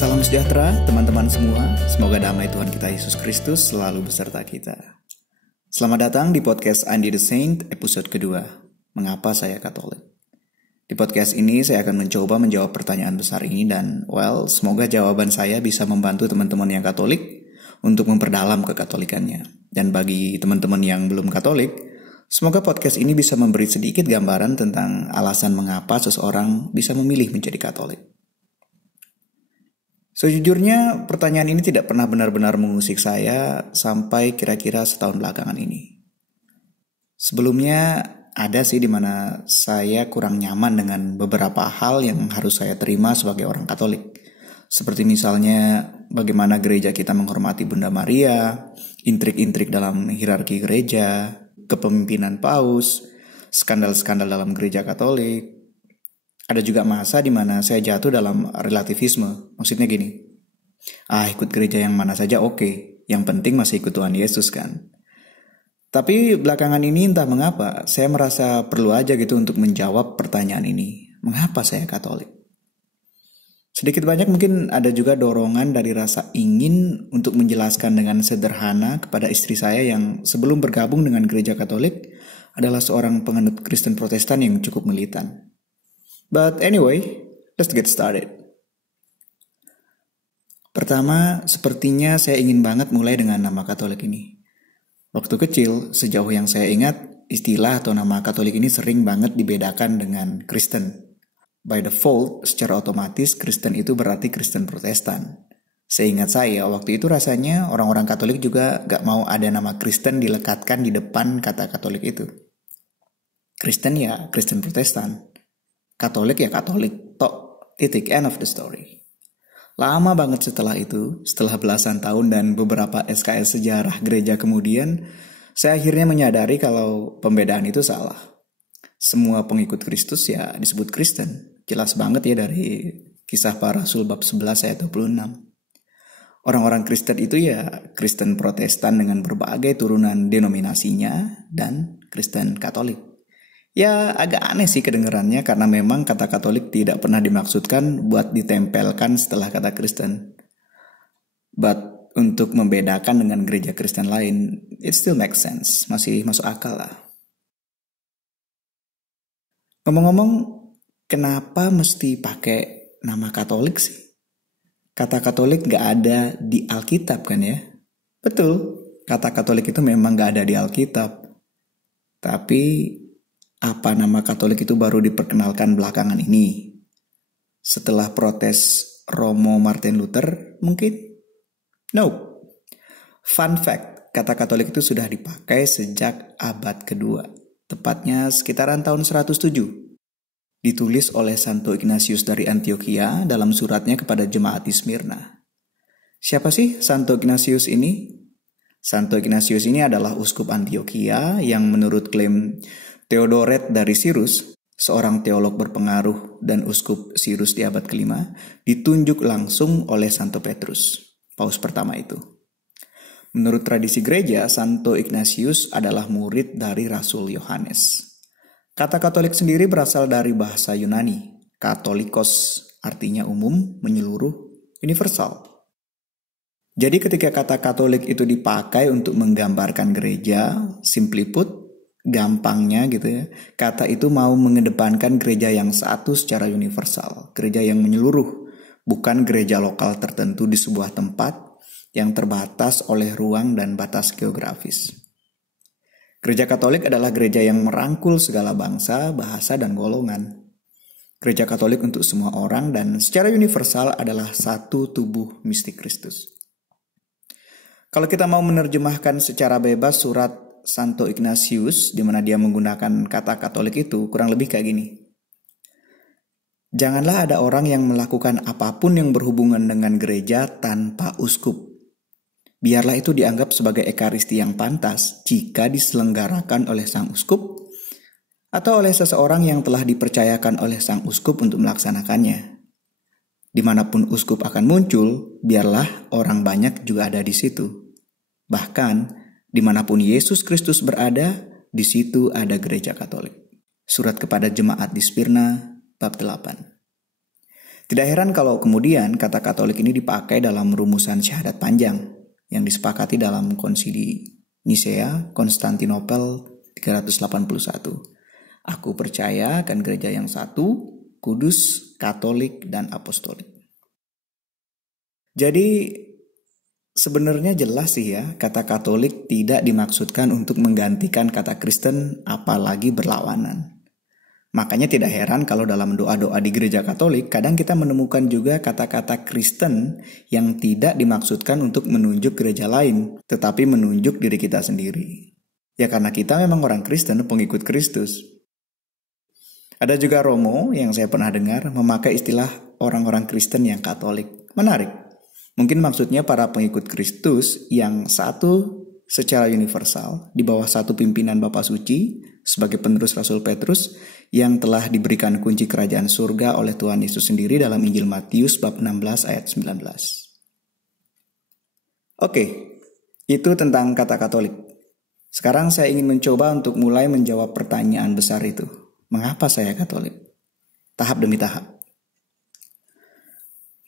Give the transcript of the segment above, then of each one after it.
Salam sejahtera teman-teman semua. Semoga damai Tuhan kita Yesus Kristus selalu beserta kita. Selamat datang di podcast Andy the Saint episode kedua. Mengapa saya Katolik? Di podcast ini saya akan mencoba menjawab pertanyaan besar ini dan semoga jawaban saya bisa membantu teman-teman yang Katolik untuk memperdalam kekatolikannya. Dan bagi teman-teman yang belum Katolik, semoga podcast ini bisa memberi sedikit gambaran tentang alasan mengapa seseorang bisa memilih menjadi Katolik. Sejujurnya pertanyaan ini tidak pernah benar-benar mengusik saya sampai kira-kira setahun belakangan ini. Sebelumnya ada sih di mana saya kurang nyaman dengan beberapa hal yang harus saya terima sebagai orang Katolik. Seperti misalnya bagaimana gereja kita menghormati Bunda Maria, intrik-intrik dalam hierarki gereja, kepemimpinan paus, skandal-skandal dalam gereja Katolik. Ada juga masa di mana saya jatuh dalam relativisme. Maksudnya gini, ikut gereja yang mana saja oke. Yang penting masih ikut Tuhan Yesus kan. Tapi belakangan ini entah mengapa, saya merasa perlu aja gitu untuk menjawab pertanyaan ini. Mengapa saya Katolik? Sedikit banyak mungkin ada juga dorongan dari rasa ingin untuk menjelaskan dengan sederhana kepada istri saya yang sebelum bergabung dengan gereja Katolik adalah seorang penganut Kristen Protestan yang cukup militan. But anyway, let's get started. Pertama, sepertinya saya ingin banget mulai dengan nama Katolik ini. Waktu kecil, sejauh yang saya ingat, istilah atau nama Katolik ini sering banget dibedakan dengan Kristen. By default, secara otomatis Kristen itu berarti Kristen Protestan. Seingat saya, waktu itu rasanya orang-orang Katolik juga gak mau ada nama Kristen dilekatkan di depan kata Katolik itu. Kristen ya Kristen Protestan. Katolik ya Katolik, titik, end of the story. Lama banget setelah itu, setelah belasan tahun dan beberapa SKS sejarah gereja kemudian, saya akhirnya menyadari kalau pembedaan itu salah. Semua pengikut Kristus ya disebut Kristen. Jelas banget ya dari Kisah Para Rasul bab 11 ayat 26. Orang-orang Kristen itu ya Kristen Protestan dengan berbagai turunan denominasinya dan Kristen Katolik. Ya agak aneh sih kedengarannya karena memang kata Katolik tidak pernah dimaksudkan buat ditempelkan setelah kata Kristen. But untuk membedakan dengan gereja Kristen lain, it still makes sense, masih masuk akal lah. Ngomong-ngomong, kenapa mesti pakai nama Katolik sih? Kata Katolik gak ada di Alkitab kan ya? Betul, kata Katolik itu memang gak ada di Alkitab. Tapi apa nama Katolik itu baru diperkenalkan belakangan ini? Setelah protes Romo Martin Luther mungkin? No. Fun fact, kata Katolik itu sudah dipakai sejak abad kedua. Tepatnya sekitaran tahun 107. Ditulis oleh Santo Ignatius dari Antioquia dalam suratnya kepada jemaat di Smyrna. Siapa sih Santo Ignatius ini? Santo Ignatius ini adalah uskup Antioquia yang menurut klaim Theodoret dari Cyrus, seorang teolog berpengaruh dan uskup Cyrus di abad kelima, ditunjuk langsung oleh Santo Petrus, paus pertama itu. Menurut tradisi gereja, Santo Ignatius adalah murid dari Rasul Yohanes. Kata Katolik sendiri berasal dari bahasa Yunani, Katolikos, artinya umum, menyeluruh, universal. Jadi ketika kata Katolik itu dipakai untuk menggambarkan gereja, simply put, gampangnya gitu ya, kata itu mau mengedepankan gereja yang satu secara universal, gereja yang menyeluruh, bukan gereja lokal tertentu di sebuah tempat yang terbatas oleh ruang dan batas geografis. Gereja Katolik adalah gereja yang merangkul segala bangsa, bahasa, dan golongan. Gereja Katolik untuk semua orang dan secara universal adalah satu tubuh mistik Kristus. Kalau kita mau menerjemahkan secara bebas surat Santo Ignatius, di mana dia menggunakan kata Katolik itu kurang lebih kayak gini. Janganlah ada orang yang melakukan apapun yang berhubungan dengan gereja tanpa uskup. Biarlah itu dianggap sebagai ekaristi yang pantas jika diselenggarakan oleh sang uskup atau oleh seseorang yang telah dipercayakan oleh sang uskup untuk melaksanakannya. Dimanapun uskup akan muncul, biarlah orang banyak juga ada di situ. Bahkan dimanapun Yesus Kristus berada, di situ ada gereja Katolik. Surat kepada jemaat di Smyrna, bab 8. Tidak heran kalau kemudian kata Katolik ini dipakai dalam rumusan syahadat panjang yang disepakati dalam Konsili Nisea, Konstantinopel 381. Aku percaya akan gereja yang satu, kudus, katolik, dan apostolik. Jadi sebenarnya jelas sih ya, kata Katolik tidak dimaksudkan untuk menggantikan kata Kristen apalagi berlawanan. Makanya tidak heran kalau dalam doa-doa di gereja Katolik kadang kita menemukan juga kata-kata Kristen yang tidak dimaksudkan untuk menunjuk gereja lain, tetapi menunjuk diri kita sendiri. Ya karena kita memang orang Kristen, pengikut Kristus. Ada juga Romo yang saya pernah dengar memakai istilah orang-orang Kristen yang Katolik. Menarik. Mungkin maksudnya para pengikut Kristus yang satu secara universal di bawah satu pimpinan Bapa Suci sebagai penerus Rasul Petrus yang telah diberikan kunci kerajaan surga oleh Tuhan Yesus sendiri dalam Injil Matius bab 16 ayat 19. Oke, itu tentang kata Katolik. Sekarang saya ingin mencoba untuk mulai menjawab pertanyaan besar itu. Mengapa saya Katolik? Tahap demi tahap.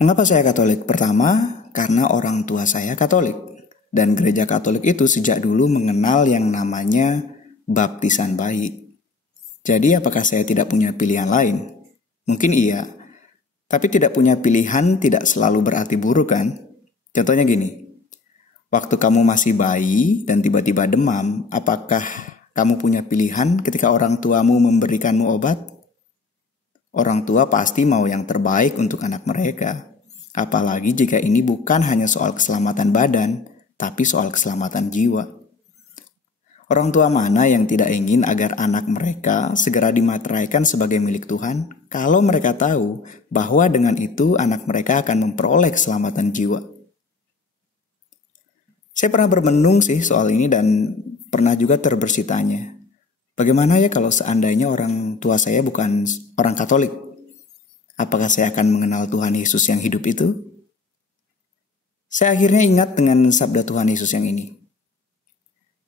Mengapa saya Katolik? Pertama, karena orang tua saya Katolik. Dan gereja Katolik itu sejak dulu mengenal yang namanya baptisan bayi. Jadi apakah saya tidak punya pilihan lain? Mungkin iya. Tapi tidak punya pilihan tidak selalu berarti buruk kan? Contohnya gini. Waktu kamu masih bayi dan tiba-tiba demam, apakah kamu punya pilihan ketika orang tuamu memberikanmu obat? Orang tua pasti mau yang terbaik untuk anak mereka. Apalagi jika ini bukan hanya soal keselamatan badan, tapi soal keselamatan jiwa. Orang tua mana yang tidak ingin agar anak mereka segera dimateraikan sebagai milik Tuhan kalau mereka tahu bahwa dengan itu anak mereka akan memperoleh keselamatan jiwa? Saya pernah bermenung sih soal ini dan pernah juga terbersih tanya, bagaimana ya kalau seandainya orang tua saya bukan orang Katolik? Apakah saya akan mengenal Tuhan Yesus yang hidup itu? Saya akhirnya ingat dengan sabda Tuhan Yesus yang ini.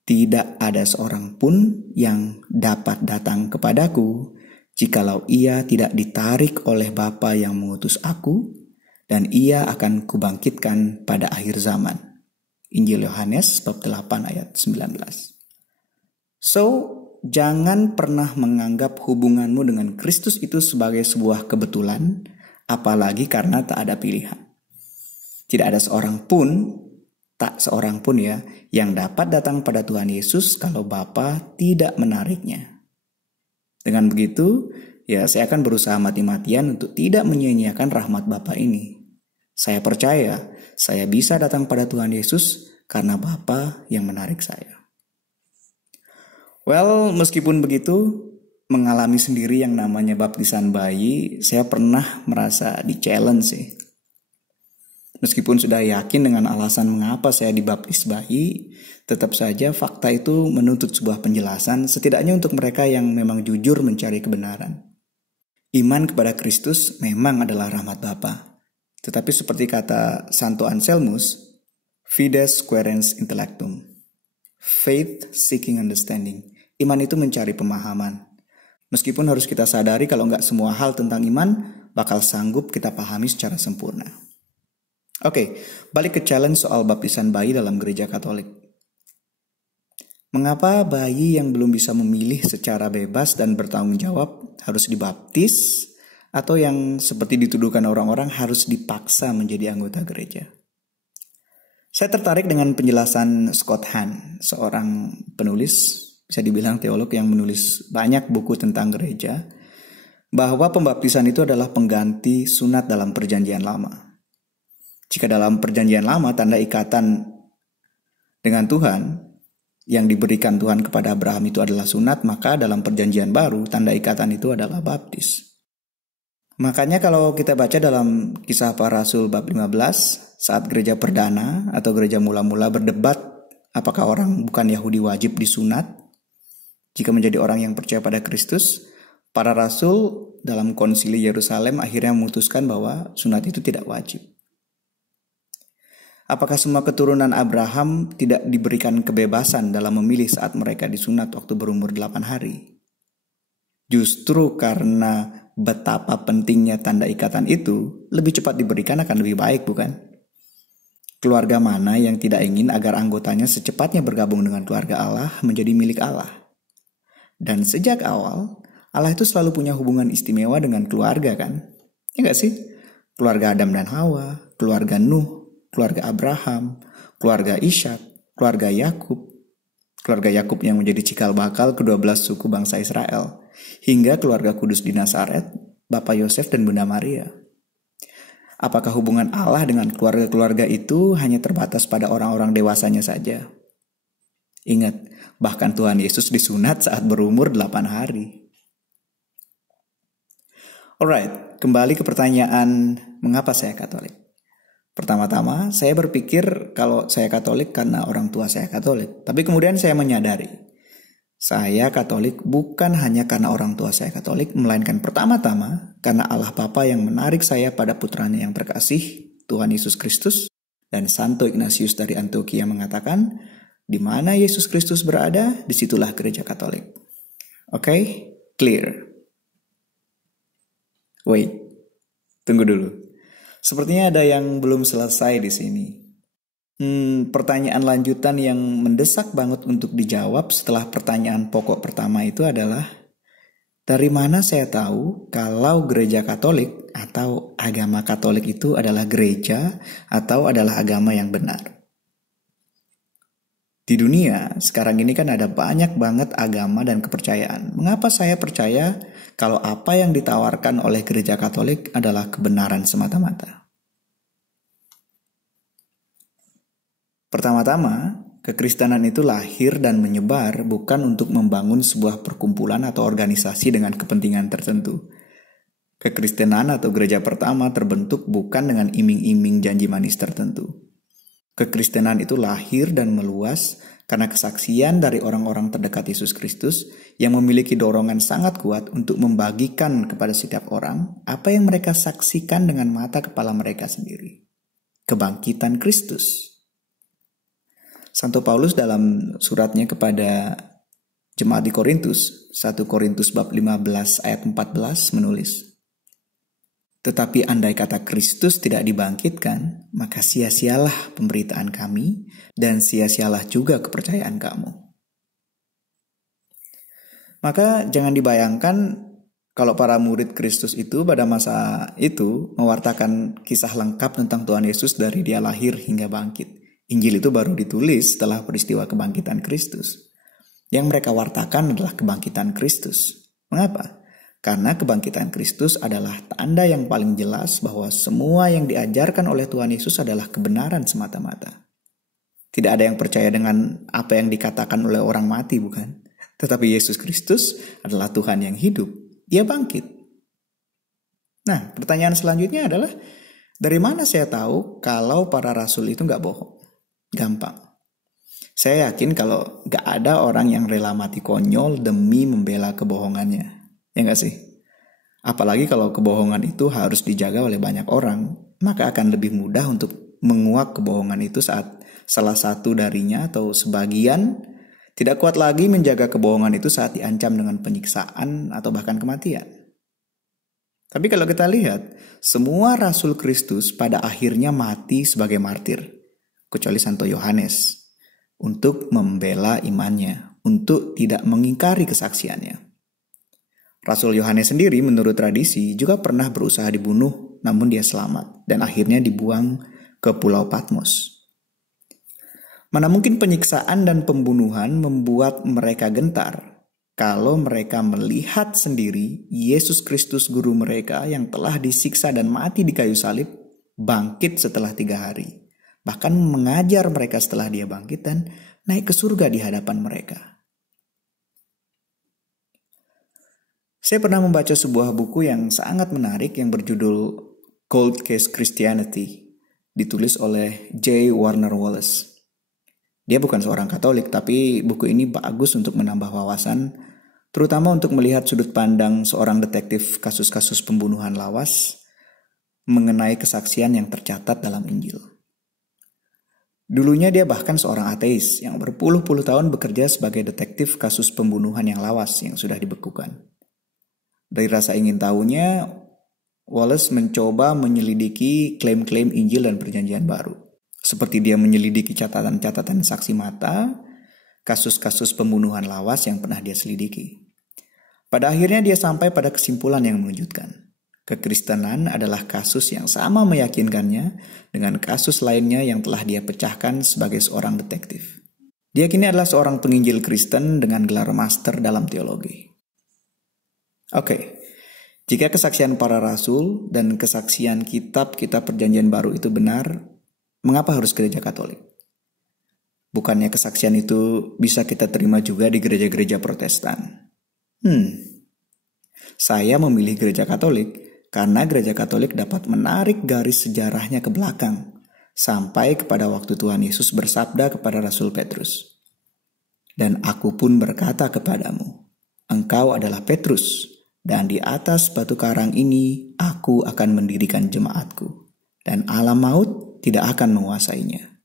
Tidak ada seorang pun yang dapat datang kepadaku jikalau ia tidak ditarik oleh Bapa yang mengutus aku, dan ia akan kubangkitkan pada akhir zaman. Injil Yohanes bab 8 ayat 19. So, jangan pernah menganggap hubunganmu dengan Kristus itu sebagai sebuah kebetulan, apalagi karena tak ada pilihan. Tidak ada seorang pun, tak seorang pun ya, yang dapat datang pada Tuhan Yesus kalau Bapa tidak menariknya. Dengan begitu, ya saya akan berusaha mati-matian untuk tidak menyia-nyiakan rahmat Bapa ini. Saya percaya, saya bisa datang pada Tuhan Yesus karena Bapa yang menarik saya. Well, meskipun begitu, mengalami sendiri yang namanya baptisan bayi, saya pernah merasa di-challenge sih. Meskipun sudah yakin dengan alasan mengapa saya dibaptis bayi, tetap saja fakta itu menuntut sebuah penjelasan setidaknya untuk mereka yang memang jujur mencari kebenaran. Iman kepada Kristus memang adalah rahmat Bapa. Tetapi seperti kata Santo Anselmus, fides quaerens intellectum. Faith seeking understanding. Iman itu mencari pemahaman. Meskipun harus kita sadari kalau nggak semua hal tentang iman bakal sanggup kita pahami secara sempurna. Oke, balik ke challenge soal baptisan bayi dalam gereja Katolik. Mengapa bayi yang belum bisa memilih secara bebas dan bertanggung jawab harus dibaptis, atau yang seperti dituduhkan orang-orang harus dipaksa menjadi anggota gereja? Saya tertarik dengan penjelasan Scott Hahn, seorang penulis, bisa dibilang teolog yang menulis banyak buku tentang gereja, bahwa pembaptisan itu adalah pengganti sunat dalam perjanjian lama. Jika dalam perjanjian lama tanda ikatan dengan Tuhan yang diberikan Tuhan kepada Abraham itu adalah sunat, maka dalam perjanjian baru tanda ikatan itu adalah baptis. Makanya kalau kita baca dalam Kisah Para Rasul bab 15, saat gereja perdana atau gereja mula-mula berdebat apakah orang bukan Yahudi wajib disunat jika menjadi orang yang percaya pada Kristus, para rasul dalam konsili Yerusalem akhirnya memutuskan bahwa sunat itu tidak wajib. Apakah semua keturunan Abraham tidak diberikan kebebasan dalam memilih saat mereka disunat waktu berumur 8 hari? Justru karena betapa pentingnya tanda ikatan itu lebih cepat diberikan akan lebih baik, bukan? Keluarga mana yang tidak ingin agar anggotanya secepatnya bergabung dengan keluarga Allah menjadi milik Allah? Dan sejak awal, Allah itu selalu punya hubungan istimewa dengan keluarga, kan? Ya nggak sih? Keluarga Adam dan Hawa, keluarga Nuh, keluarga Abraham, keluarga Ishak, keluarga Yakub. Keluarga Yakub yang menjadi cikal bakal ke-12 suku bangsa Israel, hingga keluarga kudus di Nazaret, Bapak Yosef dan Bunda Maria. Apakah hubungan Allah dengan keluarga-keluarga itu hanya terbatas pada orang-orang dewasanya saja? Ingat, bahkan Tuhan Yesus disunat saat berumur 8 hari. Alright, kembali ke pertanyaan mengapa saya Katolik. Pertama-tama, saya berpikir kalau saya Katolik karena orang tua saya Katolik. Tapi kemudian saya menyadari, saya Katolik bukan hanya karena orang tua saya Katolik, melainkan pertama-tama karena Allah Bapa yang menarik saya pada putranya yang terkasih, Tuhan Yesus Kristus. Dan Santo Ignatius dari Antioquia mengatakan, di mana Yesus Kristus berada, disitulah gereja Katolik. Oke? Clear? Wait, tunggu dulu. Sepertinya ada yang belum selesai di sini. Pertanyaan lanjutan yang mendesak banget untuk dijawab setelah pertanyaan pokok pertama itu adalah, dari mana saya tahu kalau gereja Katolik atau agama Katolik itu adalah gereja atau adalah agama yang benar? Di dunia sekarang ini kan ada banyak banget agama dan kepercayaan. Mengapa saya percaya kalau apa yang ditawarkan oleh gereja Katolik adalah kebenaran semata-mata? Pertama-tama, kekristenan itu lahir dan menyebar bukan untuk membangun sebuah perkumpulan atau organisasi dengan kepentingan tertentu. Kekristenan atau gereja pertama terbentuk bukan dengan iming-iming janji manis tertentu. Kekristenan itu lahir dan meluas karena kesaksian dari orang-orang terdekat Yesus Kristus yang memiliki dorongan sangat kuat untuk membagikan kepada setiap orang apa yang mereka saksikan dengan mata kepala mereka sendiri. Kebangkitan Kristus. Santo Paulus dalam suratnya kepada jemaat di Korintus, 1 Korintus bab 15 ayat 14 menulis, tetapi andai kata Kristus tidak dibangkitkan, maka sia-sialah pemberitaan kami dan sia-sialah juga kepercayaan kamu. Maka jangan dibayangkan kalau para murid Kristus itu pada masa itu mewartakan kisah lengkap tentang Tuhan Yesus dari dia lahir hingga bangkit. Injil itu baru ditulis setelah peristiwa kebangkitan Kristus. Yang mereka wartakan adalah kebangkitan Kristus. Mengapa? Karena kebangkitan Kristus adalah tanda yang paling jelas bahwa semua yang diajarkan oleh Tuhan Yesus adalah kebenaran semata-mata. Tidak ada yang percaya dengan apa yang dikatakan oleh orang mati, bukan? Tetapi Yesus Kristus adalah Tuhan yang hidup. Dia bangkit. Nah, pertanyaan selanjutnya adalah, dari mana saya tahu kalau para rasul itu gak bohong? Gampang. Saya yakin kalau gak ada orang yang rela mati konyol demi membela kebohongannya. Ya gak sih? Apalagi kalau kebohongan itu harus dijaga oleh banyak orang, maka akan lebih mudah untuk menguak kebohongan itu saat salah satu darinya atau sebagian tidak kuat lagi menjaga kebohongan itu saat diancam dengan penyiksaan atau bahkan kematian. Tapi kalau kita lihat, semua rasul Kristus pada akhirnya mati sebagai martir. Kecuali Santo Yohanes, untuk membela imannya, untuk tidak mengingkari kesaksiannya. Rasul Yohanes sendiri menurut tradisi juga pernah berusaha dibunuh, namun dia selamat dan akhirnya dibuang ke Pulau Patmos. Mana mungkin penyiksaan dan pembunuhan membuat mereka gentar kalau mereka melihat sendiri Yesus Kristus guru mereka yang telah disiksa dan mati di kayu salib bangkit setelah 3 hari. Bahkan mengajar mereka setelah dia bangkit dan naik ke surga di hadapan mereka. Saya pernah membaca sebuah buku yang sangat menarik yang berjudul Cold Case Christianity, ditulis oleh J. Warner Wallace. Dia bukan seorang Katolik, tapi buku ini bagus untuk menambah wawasan, terutama untuk melihat sudut pandang seorang detektif kasus-kasus pembunuhan lawas mengenai kesaksian yang tercatat dalam Injil. Dulunya dia bahkan seorang ateis yang berpuluh-puluh tahun bekerja sebagai detektif kasus pembunuhan yang lawas yang sudah dibekukan. Dari rasa ingin tahunya, Wallace mencoba menyelidiki klaim-klaim Injil dan Perjanjian Baru. Seperti dia menyelidiki catatan-catatan saksi mata, kasus-kasus pembunuhan lawas yang pernah dia selidiki. Pada akhirnya dia sampai pada kesimpulan yang mengejutkan. Kekristenan adalah kasus yang sama meyakinkannya dengan kasus lainnya yang telah dia pecahkan sebagai seorang detektif. Dia kini adalah seorang penginjil Kristen dengan gelar master dalam teologi. Oke, jika kesaksian para rasul dan kesaksian kitab-kitab Perjanjian Baru itu benar, mengapa harus gereja Katolik? Bukannya kesaksian itu bisa kita terima juga di gereja-gereja Protestan? Saya memilih gereja Katolik karena gereja Katolik dapat menarik garis sejarahnya ke belakang sampai kepada waktu Tuhan Yesus bersabda kepada Rasul Petrus, "Dan aku pun berkata kepadamu, engkau adalah Petrus, dan di atas batu karang ini aku akan mendirikan jemaatku, dan alam maut tidak akan menguasainya.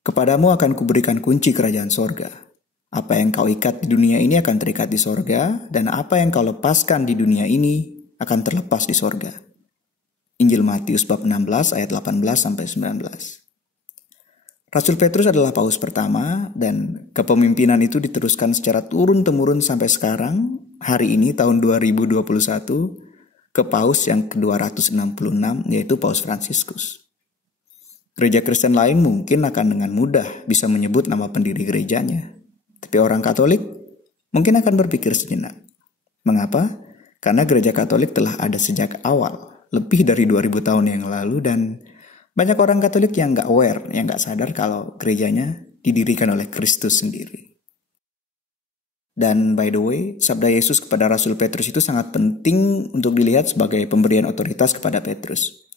Kepadamu akan kuberikan kunci kerajaan sorga. Apa yang kau ikat di dunia ini akan terikat di sorga, dan apa yang kau lepaskan di dunia ini akan terlepas di sorga." Injil Matius bab 16 ayat 18-19. Rasul Petrus adalah paus pertama, dan kepemimpinan itu diteruskan secara turun-temurun sampai sekarang, hari ini tahun 2021, ke paus yang ke-266, yaitu Paus Fransiskus. Gereja Kristen lain mungkin akan dengan mudah bisa menyebut nama pendiri gerejanya. Tapi orang Katolik mungkin akan berpikir sejenak. Mengapa? Karena gereja Katolik telah ada sejak awal, lebih dari 2000 tahun yang lalu, dan banyak orang Katolik yang gak aware, yang gak sadar kalau gerejanya didirikan oleh Kristus sendiri. Dan by the way, sabda Yesus kepada Rasul Petrus itu sangat penting untuk dilihat sebagai pemberian otoritas kepada Petrus.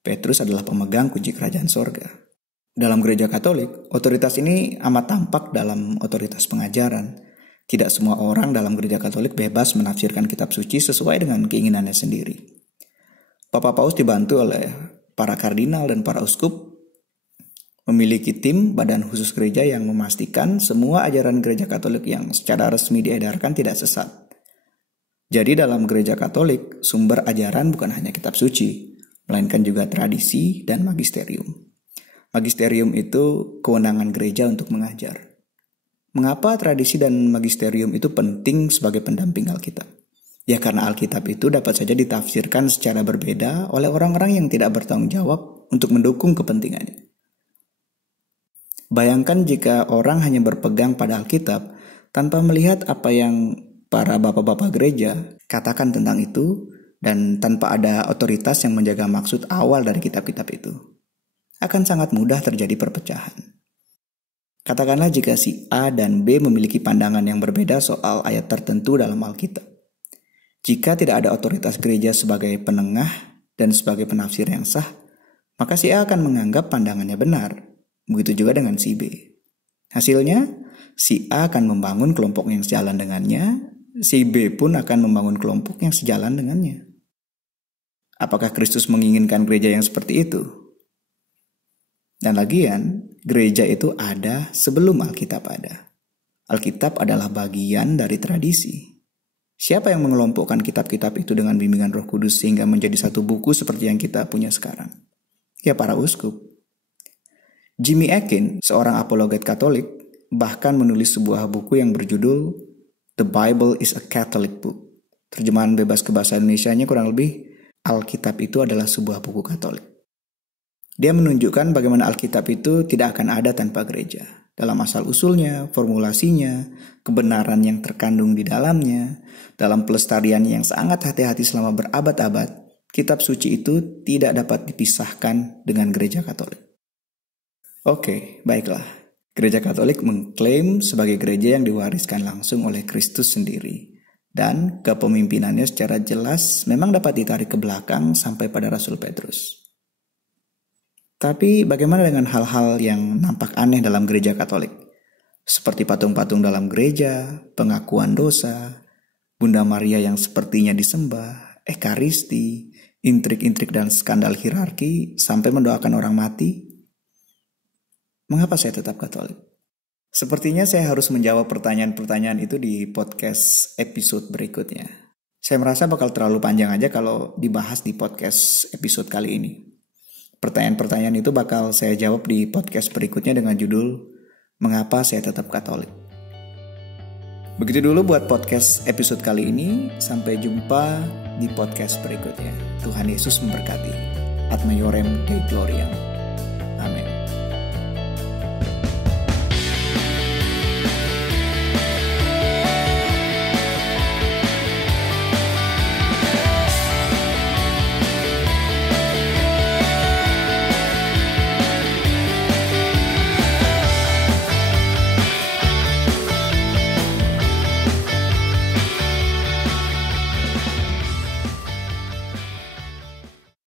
Petrus adalah pemegang kunci kerajaan sorga. Dalam gereja Katolik, otoritas ini amat tampak dalam otoritas pengajaran. Tidak semua orang dalam gereja Katolik bebas menafsirkan kitab suci sesuai dengan keinginannya sendiri. Bapak Paus dibantu oleh para kardinal dan para uskup memiliki tim badan khusus gereja yang memastikan semua ajaran gereja Katolik yang secara resmi diedarkan tidak sesat. Jadi dalam gereja Katolik, sumber ajaran bukan hanya kitab suci, melainkan juga tradisi dan magisterium. Magisterium itu kewenangan gereja untuk mengajar. Mengapa tradisi dan magisterium itu penting sebagai pendamping Alkitab? Ya karena Alkitab itu dapat saja ditafsirkan secara berbeda oleh orang-orang yang tidak bertanggung jawab untuk mendukung kepentingannya. Bayangkan jika orang hanya berpegang pada Alkitab tanpa melihat apa yang para bapak-bapak gereja katakan tentang itu, dan tanpa ada otoritas yang menjaga maksud awal dari kitab-kitab itu. Akan sangat mudah terjadi perpecahan. Katakanlah jika si A dan B memiliki pandangan yang berbeda soal ayat tertentu dalam Alkitab. Jika tidak ada otoritas gereja sebagai penengah dan sebagai penafsir yang sah, maka si A akan menganggap pandangannya benar. Begitu juga dengan si B. Hasilnya, si A akan membangun kelompok yang sejalan dengannya, si B pun akan membangun kelompok yang sejalan dengannya. Apakah Kristus menginginkan gereja yang seperti itu? Dan lagian, gereja itu ada sebelum Alkitab ada. Alkitab adalah bagian dari tradisi. Siapa yang mengelompokkan kitab-kitab itu dengan bimbingan Roh Kudus sehingga menjadi satu buku seperti yang kita punya sekarang? Ya para uskup. Jimmy Akin, seorang apologet Katolik, bahkan menulis sebuah buku yang berjudul The Bible is a Catholic Book. Terjemahan bebas ke bahasa Indonesianya kurang lebih, Alkitab itu adalah sebuah buku Katolik. Dia menunjukkan bagaimana Alkitab itu tidak akan ada tanpa gereja. Dalam asal-usulnya, formulasinya, kebenaran yang terkandung di dalamnya, dalam pelestarian yang sangat hati-hati selama berabad-abad, kitab suci itu tidak dapat dipisahkan dengan gereja Katolik. Oke, baiklah. Gereja Katolik mengklaim sebagai gereja yang diwariskan langsung oleh Kristus sendiri. Dan kepemimpinannya secara jelas memang dapat ditarik ke belakang sampai pada Rasul Petrus. Tapi bagaimana dengan hal-hal yang nampak aneh dalam gereja Katolik? Seperti patung-patung dalam gereja, pengakuan dosa, Bunda Maria yang sepertinya disembah, ekaristi, intrik-intrik dan skandal hierarki, sampai mendoakan orang mati. Mengapa saya tetap Katolik? Sepertinya saya harus menjawab pertanyaan-pertanyaan itu di podcast episode berikutnya. Saya merasa bakal terlalu panjang aja kalau dibahas di podcast episode kali ini. Pertanyaan-pertanyaan itu bakal saya jawab di podcast berikutnya dengan judul Mengapa Saya Tetap Katolik. Begitu dulu buat podcast episode kali ini. Sampai jumpa di podcast berikutnya. Tuhan Yesus memberkati. Ad Maiorem Dei Gloriam.